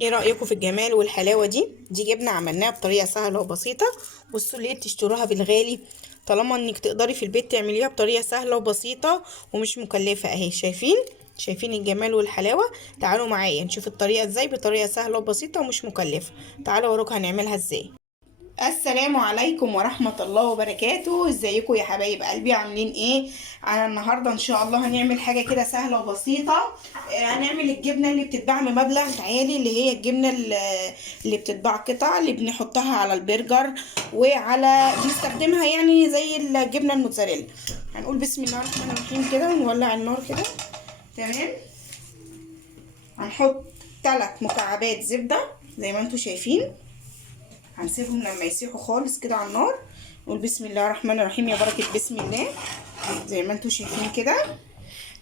ايه رأيكم في الجمال والحلاوة دي جبنة عملناها بطريقة سهلة وبسيطة. بصوا ليه تشتروها بالغالي طالما انك تقدري في البيت تعمليها بطريقة سهلة وبسيطة ومش مكلفة. اهي شايفين الجمال والحلاوة. تعالوا معايا نشوف الطريقة ازاي بطريقة سهلة وبسيطة ومش مكلفة. تعالوا اوريكم هنعملها ازاي. السلام عليكم ورحمة الله وبركاته. ازيكم يا حبايب قلبي، عاملين ايه؟ انا النهاردة ان شاء الله هنعمل حاجة كده سهلة وبسيطة. هنعمل الجبنة اللي بتتباع بمبلغ عالي، اللي هي الجبنة اللي بتتباع قطع، اللي بنحطها على البرجر وعلى بنستخدمها يعني زي الجبنة الموتزاريلا. هنقول بسم الله الرحمن الرحيم كده ونولع النار كده. تمام. هنحط 3 مكعبات زبدة زي ما انتم شايفين. هنسيبهم لما يسيحوا خالص كده على النار. نقول بسم الله الرحمن الرحيم يا بركة بسم الله. زي ما انتوا شايفين كده.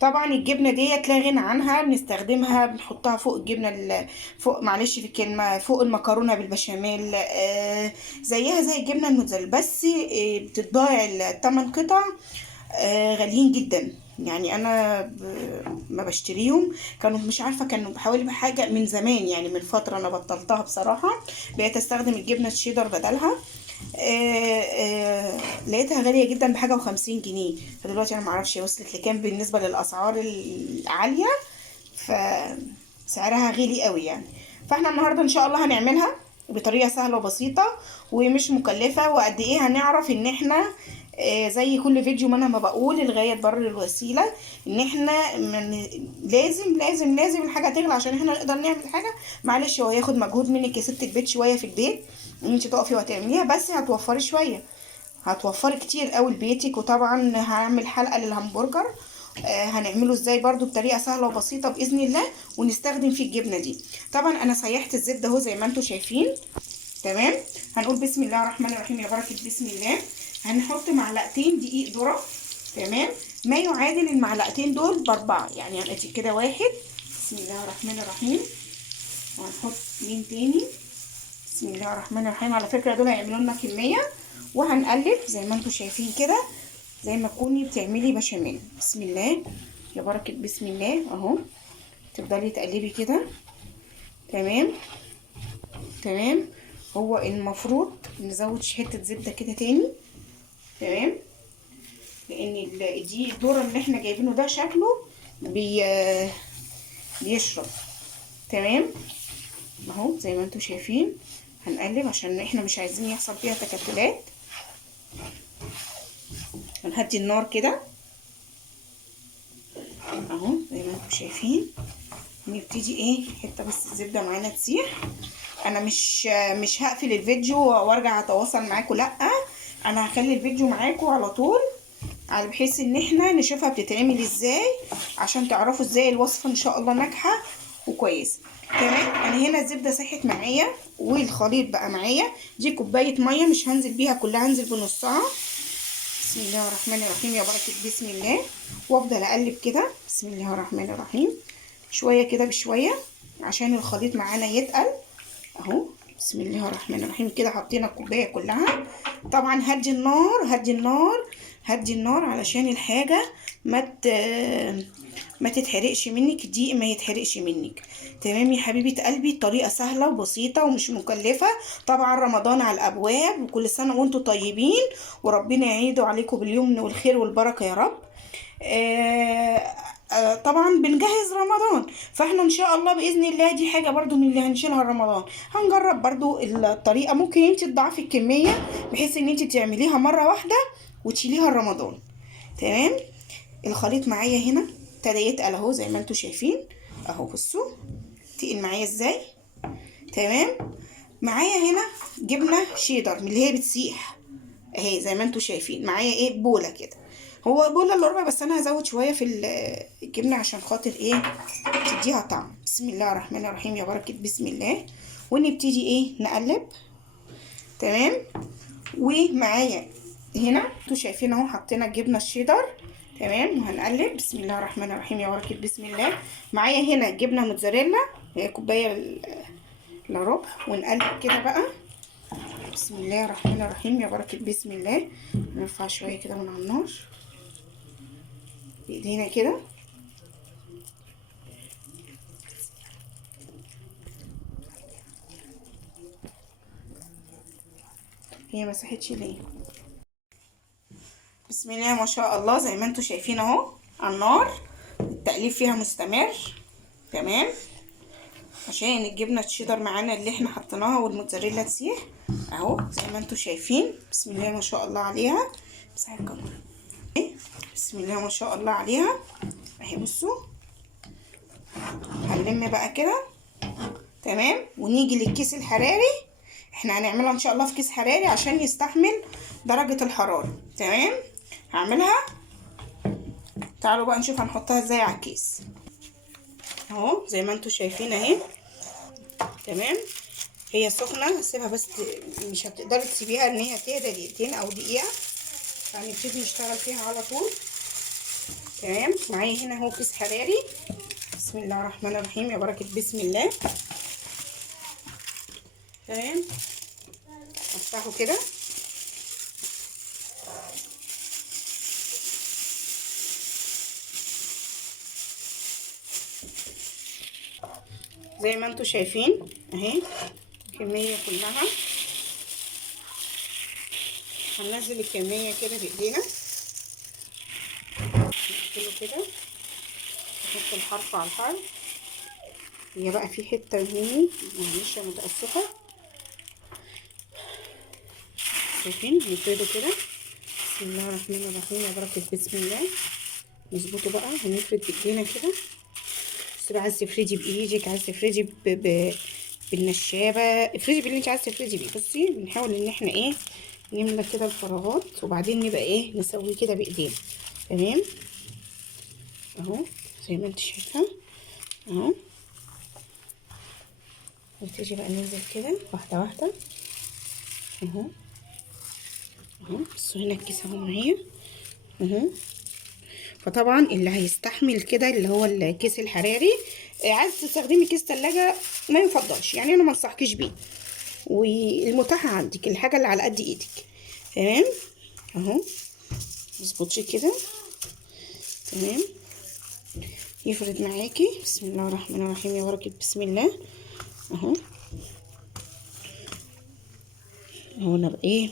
طبعا الجبنه ديت لا غنى عنها، بنستخدمها بنحطها فوق الجبنه فوق، معلش في الكلمه، فوق المكرونه بالبشاميل. زيها زي الجبنه الموتزاريلا، بس بتتباع الثمن قطع. غاليين جدا. يعني انا ما بشتريهم، كانوا مش عارفه، كانوا بحوالي بحاجه من زمان، يعني من فتره انا بطلتها بصراحه. بقيت استخدم الجبنه الشيدر بدلها. لقيتها غاليه جدا بحاجه و50 جنيه. فدلوقتي انا معرفش وصلت لكام بالنسبه للاسعار العاليه. فسعرها غالي قوي يعني. فاحنا النهارده ان شاء الله هنعملها بطريقه سهله وبسيطه ومش مكلفه. وقد ايه هنعرف ان احنا زي كل فيديو ما انا ما بقول الغايه تبرر الوسيله. ان احنا لازم الحاجه تغلى عشان احنا نقدر نعمل حاجه. معلش هو هياخد مجهود منك يا ست البيت شويه في البيت ان انت تقفي وهتعمليها، بس هتوفري شويه، هتوفري كتير قوي لبيتك. وطبعا هعمل حلقه للهمبرجر هنعمله ازاي برضو بطريقه سهله وبسيطه باذن الله، ونستخدم فيه الجبنه دي. طبعا انا سيحت الزبده اهو زي ما انتم شايفين. تمام. هنقول بسم الله الرحمن الرحيم يا بركه بسم الله. هنحط معلقتين دقيق ذره. تمام. ما يعادل المعلقتين دول ب4، يعني هنأتي كده 1. بسم الله الرحمن الرحيم. وهنحط 2 تاني. بسم الله الرحمن الرحيم. على فكره دول هيعملوا لنا كميه. وهنقلب زي ما انتم شايفين كده، زي ما تكوني بتعملي بشاميل. بسم الله يا بركه بسم الله اهو. تفضلي تقلبي كده. تمام. تمام. هو المفروض نزود حته زبده كده تاني. تمام. لان دي الذره اللي احنا جايبينه ده شكله بيشرب. تمام. اهو زي ما انتم شايفين. هنقلب عشان احنا مش عايزين يحصل فيها تكتلات. هنهدي النار كده اهو زي ما انتم شايفين. نبتدي ايه، حته بس الزبده معانا تسيح. انا مش هقفل الفيديو وارجع اتواصل معاكم، لا، انا هخلي الفيديو معاكم على طول، على بحيث ان احنا نشوفها بتتعمل ازاي، عشان تعرفوا ازاي الوصفه ان شاء الله ناجحه وكويسه. تمام. انا هنا الزبده ساحت معايا والخليط بقى معايا. دي كوبايه ميه، مش هنزل بيها كلها، هنزل بنصها. بسم الله الرحمن الرحيم يا بركه بسم الله. وافضل اقلب كده. بسم الله الرحمن الرحيم. شويه كده بشويه عشان الخليط معانا يتقل اهو. بسم الله الرحمن الرحيم. كده حطينا الكوبايه كلها. طبعا هدي النار هدي النار هدي النار علشان الحاجه ما تتحرقش منك، الدقيق ما يتحرقش منك. تمام يا حبيبه قلبي. طريقه سهله وبسيطه ومش مكلفه. طبعا رمضان على الابواب، وكل سنه وانتم طيبين، وربنا يعيده عليكم باليمن والخير والبركه يا رب. طبعا بنجهز رمضان، فاحنا ان شاء الله باذن الله دي حاجه برضو من اللي هنشيلها رمضان. هنجرب برضو الطريقه، ممكن انت تضعفي الكميه بحيث ان انت تعمليها مره واحده وتشيليها رمضان. تمام. الخليط معايا هنا ابتدى يتقل اهو زي ما انتم شايفين اهو. بصوا تقل معايا ازاي. تمام. معايا هنا جبنه شيدر من اللي هي بتسيح اهي زي ما انتم شايفين. معايا ايه، بوله كده. هو بوله الا ربع، بس انا هزود شويه في الجبنه عشان خاطر ايه، تديها طعم. بسم الله الرحمن الرحيم يا بركه بسم الله. ونبتدي ايه، نقلب. تمام. ومعايا هنا انتوا شايفين اهو حطينا الجبنه الشيدر. تمام. وهنقلب. بسم الله الرحمن الرحيم يا بركه بسم الله. معايا هنا جبنه موتزاريلا، هي كوبايه الا ربع. ونقلب كده بقى. بسم الله الرحمن الرحيم يا بركه بسم الله. نرفع شويه كده من على النار بايدينا كده. هي مسحتش ليه؟ بسم الله ما شاء الله، زي ما انتوا شايفين اهو على النار التقليب فيها مستمر. تمام، عشان الجبنه الشيدر معانا اللي احنا حطيناها والموتزاريلا تسيح اهو زي ما انتوا شايفين. بسم الله ما شاء الله عليها. امسحي الكاميرا. بسم الله ما شاء الله عليها اهي. بصوا هنلم بقى كده. تمام، ونيجي للكيس الحراري. احنا هنعملها ان شاء الله في كيس حراري عشان يستحمل درجة الحرارة. تمام، هعملها. تعالوا بقى نشوف هنحطها ازاي على الكيس اهو زي ما انتوا شايفين اهي. تمام، هي سخنة، هسيبها بس مش هتقدري تسيبيها ان هي تهدى دقيقتين او دقيقة، فهنبتدي نشتغل فيها على طول. تمام، معايا هنا اهو كيس حراري. بسم الله الرحمن الرحيم، يا بركة بسم الله. تمام، افتحه كده. زي ما انتوا شايفين اهي الكمية كلها. هننزل الكمية كده بايدينا، نقفله كده، نحط الحرف على الحرف. هي بقى في حتة مني معلش متأسفة. شايفين هنفرده كده. بسم الله الرحمن الرحيم، يا بركة بسم الله. نظبطه بقى، هنفرد بايدينا كده. بس بقى عايزة تفردي بايدك، عايزة تفردي بالنشابة، افردي باللي انت عايزة تفردي بيه. بصي بنحاول ان احنا ايه نملى كده الفراغات، وبعدين نبقى ايه نسويه كده بايدينا. تمام اهو زي ما انت شايفه اهو. نبتدي بقى ننزل كده واحده واحده اهو اهو. بصوا هنا الكيس اهو معايا اهو. فطبعا اللي هيستحمل كده اللي هو الكيس الحراري، عايز تستخدمي كيس تلاجة ما يفضلش، يعني انا ما انصحكيش بيه، والمتاحه عندك الحاجه اللي على قد ايدك. تمام اهو. اظبطي كده. تمام، يفرد معاكي. بسم الله الرحمن الرحيم، يا بركة بسم الله اهو. هو انا ايه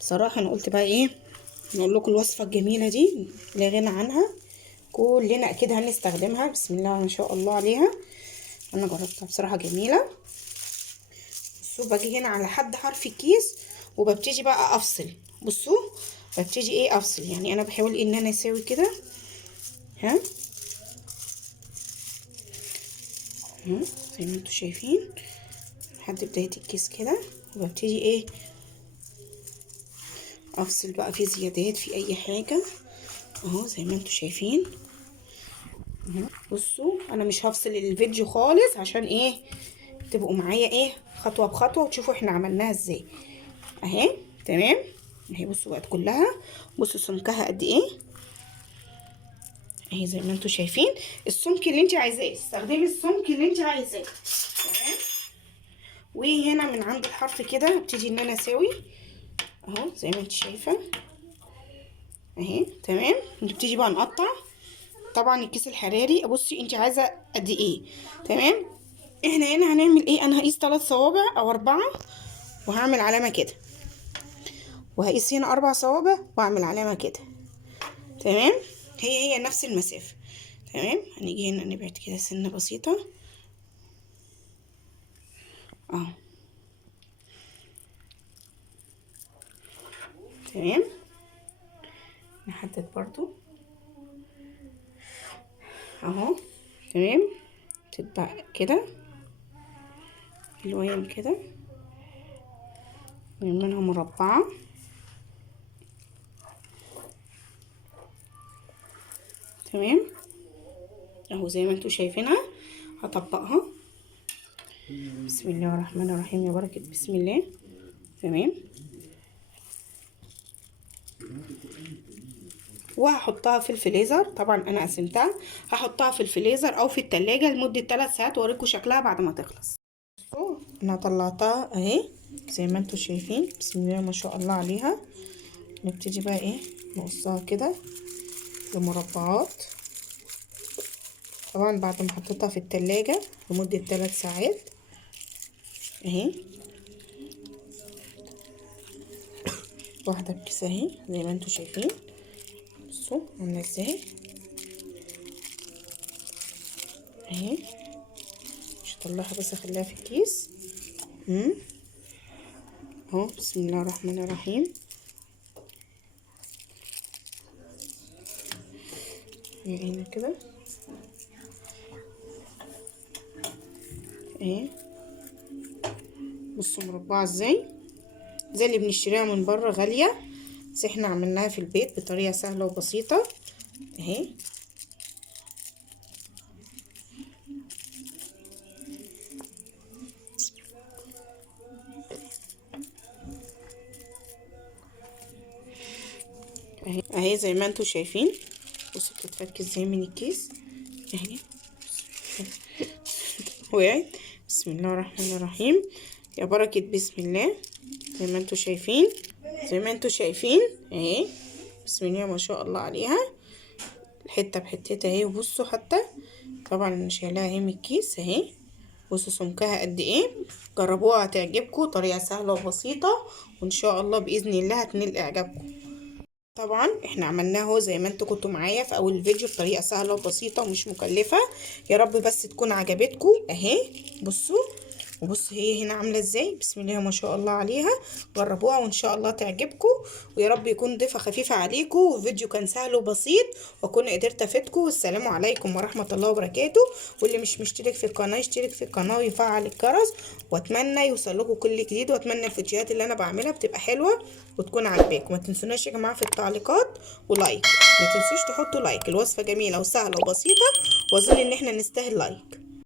بصراحه انا قلت بقى ايه نقول لكم الوصفه الجميله دي لا غنى عنها، كلنا اكيد هنستخدمها. بسم الله ما شاء الله عليها. انا جربتها بصراحه جميله. بصوا باجي هنا على حد حرف الكيس وببتدي بقى افصل. بصوا ببتدي ايه افصل، يعني انا بحاول ان انا اسوي كده ها زي ما انتوا شايفين لحد بدايه الكيس كده، وببتدي ايه افصل بقى في زيادات في اي حاجه اهو زي ما انتوا شايفين اهو. بصوا انا مش هفصل الفيديو خالص عشان ايه تبقوا معايا ايه خطوه بخطوه وتشوفوا احنا عملناها ازاي اهي. تمام اهي. بصوا بقت كلها، بصوا سمكها قد ايه اهي زي ما انتوا شايفين. السمك اللي انت عايزاه استخدمي السمك اللي انت عايزاه. تمام، وهنا من عند الحرف كده ابتدي ان انا اساوي اهو زي ما انت شايفه اهي. تمام، نبتدي بقى نقطع. طبعا الكيس الحراري بصي انت عايزه قد ايه. تمام، احنا هنا هنعمل ايه، انا هقيس 3 صوابع او 4 وهعمل علامه كده، وهقيس هنا 4 صوابع واعمل علامه كده. تمام، هي نفس المسافه. تمام، هنيجي هنا نبعد كده سنه بسيطه اهو. تمام، نحدد برضو اهو. تمام، تتبقى كده الوان كده نعملها مربعه. تمام اهو زي ما انتوا شايفينها. هطبقها. بسم الله الرحمن الرحيم، يا بركة بسم الله. تمام، وهحطها في الفريزر. طبعا انا قسمتها، هحطها في الفريزر او في التلاجة لمدة 3 ساعات واوريكم شكلها بعد ما تخلص. انا طلعتها اهي زي ما انتوا شايفين. بسم الله ما شاء الله عليها. نبتدي بقى ايه نقصها كده لمربعات. طبعا بعد ما حطيتها في التلاجة لمدة 3 ساعات اهي. واحده بكيس اهي زي ما انتوا شايفين. بصوا عامله ازاي اهي. مش هطلعها بس اخليها في الكيس. اهو بسم الله الرحمن الرحيم. هنا كده اهي. بصوا مربعه ازاي، زي اللي بنشتريها من بره غاليه، بس احنا عملناها في البيت بطريقه سهله وبسيطه اهي. اهي زي ما انتوا شايفين. بصوا بتتفك ازاي من الكيس اهي. وقعت. بسم الله الرحمن الرحيم. يا بركة بسم الله. زي ما انتوا شايفين، زي ما انتوا شايفين اهي. بسم الله ما شاء الله عليها. الحته بحتتها اهي. وبصوا حتى طبعا شايلاها اهي من الكيس اهي. بصوا سمكها قد ايه. جربوها هتعجبكم، طريقه سهله وبسيطه، وان شاء الله باذن الله هتنال اعجابكم. طبعا احنا عملناه زي ما انتوا كنتوا معايا في اول الفيديو بطريقه سهله وبسيطه ومش مكلفه. يا رب بس تكون عجبتكم اهي. بصوا وبص هي هنا عامله ازاي. بسم الله ما شاء الله عليها. جربوها وان شاء الله تعجبكم، ويا رب يكون ضيفه خفيفه عليكم، والفيديو كان سهل وبسيط واكون قدرت افيدكم. والسلام عليكم ورحمه الله وبركاته. واللي مش مشترك في القناه يشترك في القناه ويفعل الجرس، واتمنى يوصلكم كل جديد، واتمنى الفيديوهات اللي انا بعملها بتبقى حلوه وتكون عاجباكم. ما تنسوناش يا جماعه في التعليقات ولايك. ما تنسوش تحطوا لايك. الوصفه جميله وسهله وبسيطه، واظن ان احنا نستاهل لايك.